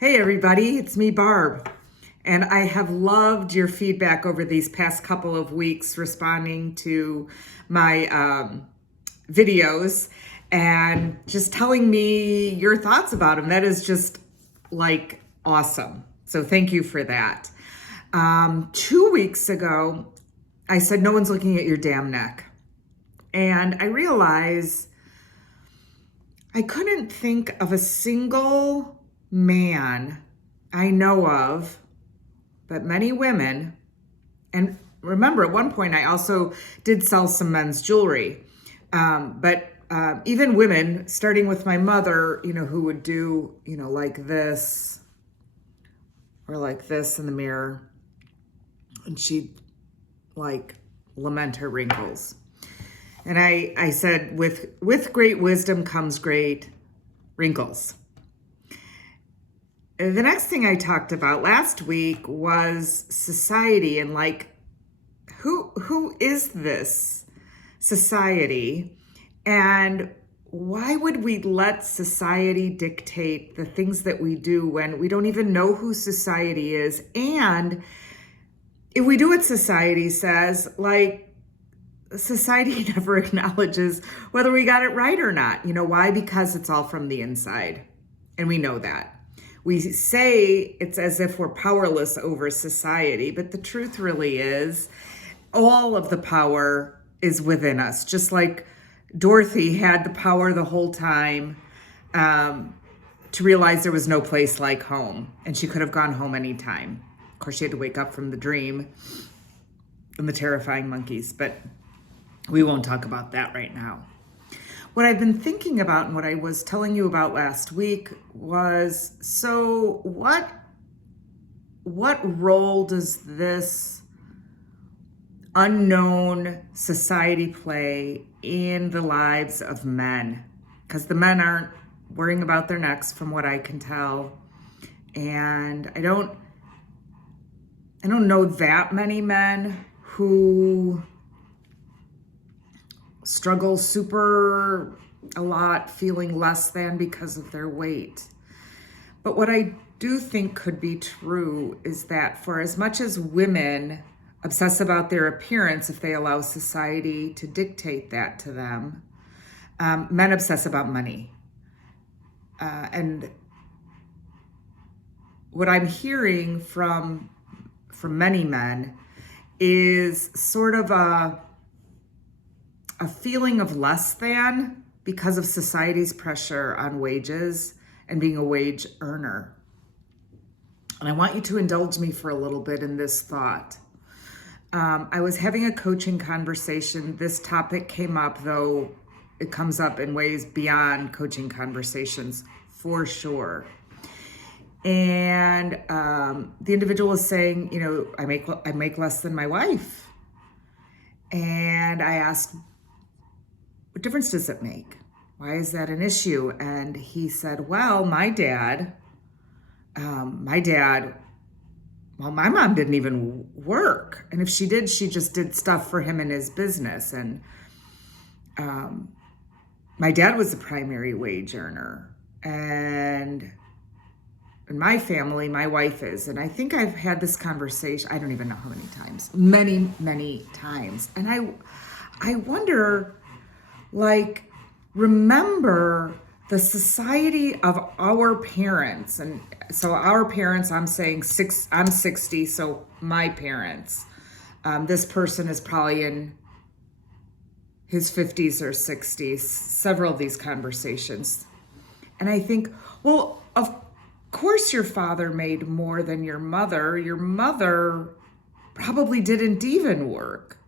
Hey everybody, it's me, Barb. And I have loved your feedback over these past couple of weeks responding to my videos and just telling me your thoughts about them. That is just like awesome. So thank you for that. 2 weeks ago, I said, no one's looking at your damn neck. And I realized I couldn't think of a single man I know of, but many women. And remember, at one point, I also did sell some men's jewelry. But even women, starting with my mother, who would do, like this or like this in the mirror. And she'd like lament her wrinkles. And I said, with great wisdom comes great wrinkles. The next thing I talked about last week was society and like, who is this society? And why would we let society dictate the things that we do when we don't even know who society is? And if we do what society says, like, society never acknowledges whether we got it right or not. You know why? Because it's all from the inside. And we know that. We say it's as if we're powerless over society, but the truth really is all of the power is within us. Just like Dorothy had the power the whole time to realize there was no place like home, and she could have gone home anytime. Of course, she had to wake up from the dream and the terrifying monkeys, but we won't talk about that right now. What I've been thinking about and what I was telling you about last week was, so what role does this unknown society play in the lives of men? Because the men aren't worrying about their necks from what I can tell. And I don't know that many men who struggle super a lot, feeling less than because of their weight. But what I do think could be true is that for as much as women obsess about their appearance, if they allow society to dictate that to them, men obsess about money. And what I'm hearing from many men is sort of a feeling of less than because of society's pressure on wages and being a wage earner. And I want you to indulge me for a little bit in this thought. I was having a coaching conversation. This topic came up, though it comes up in ways beyond coaching conversations, for sure. And the individual was saying, I make less than my wife. And I asked, what difference does it make? Why is that an issue? And he said, well, my mom didn't even work. And if she did, she just did stuff for him in his business. And my dad was the primary wage earner. And in my family, my wife is. And I think I've had this conversation, I don't even know how many times, many, many times. And I wonder, like, remember the society of our parents. And so our parents, I'm 60, so my parents. This person is probably in his 50s or 60s, several of these conversations. And I think, well, of course your father made more than your mother. Your mother probably didn't even work.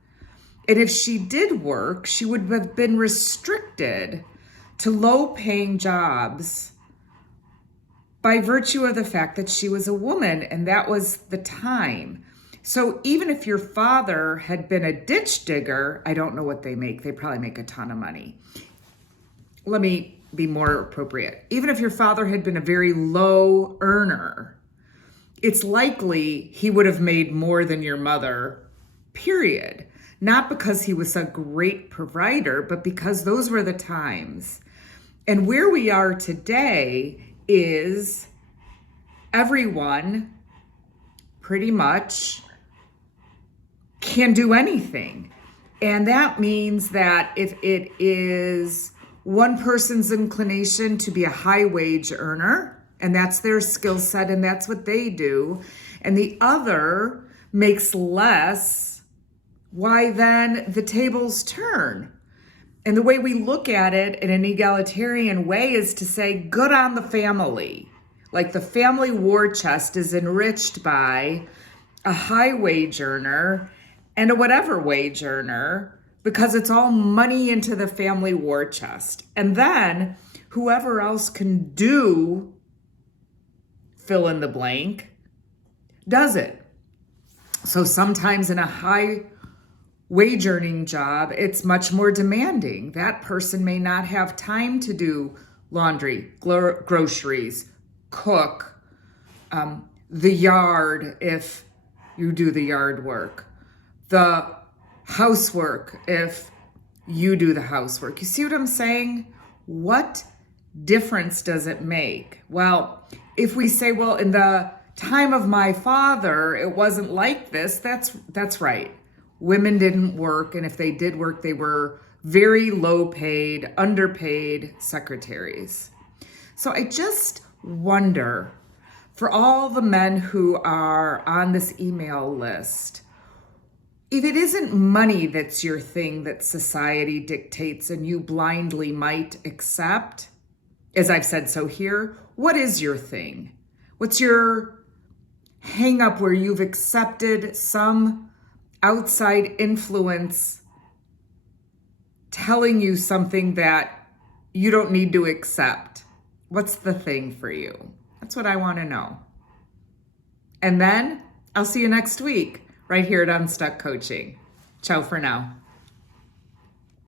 And if she did work, she would have been restricted to low-paying jobs by virtue of the fact that she was a woman, and that was the time. So even if your father had been a ditch digger, I don't know what they make. They probably make a ton of money. Let me be more appropriate. Even if your father had been a very low earner, it's likely he would have made more than your mother, period. Not because he was a great provider, but because those were the times. And where we are today is everyone pretty much can do anything. And that means that if it is one person's inclination to be a high wage earner, and that's their skill set and that's what they do, and the other makes less, why then the tables turn. And the way we look at it in an egalitarian way is to say, good on the family. Like the family war chest is enriched by a high wage earner and a whatever wage earner, because it's all money into the family war chest. And then whoever else can do fill in the blank does it. So sometimes in a high wage earning job, it's much more demanding. That person may not have time to do laundry, groceries, cook, the yard if you do the yard work, the housework if you do the housework. You see what I'm saying? What difference does it make? Well, if we say, well, in the time of my father, it wasn't like this, that's right. Women didn't work, and if they did work, they were very low paid, underpaid secretaries. So I just wonder, for all the men who are on this email list, if it isn't money that's your thing that society dictates and you blindly might accept, as I've said so here, what is your thing? What's your hang up where you've accepted some outside influence telling you something that you don't need to accept? What's the thing for you? That's what I want to know. And then I'll see you next week right here at Unstuck Coaching. Ciao for now.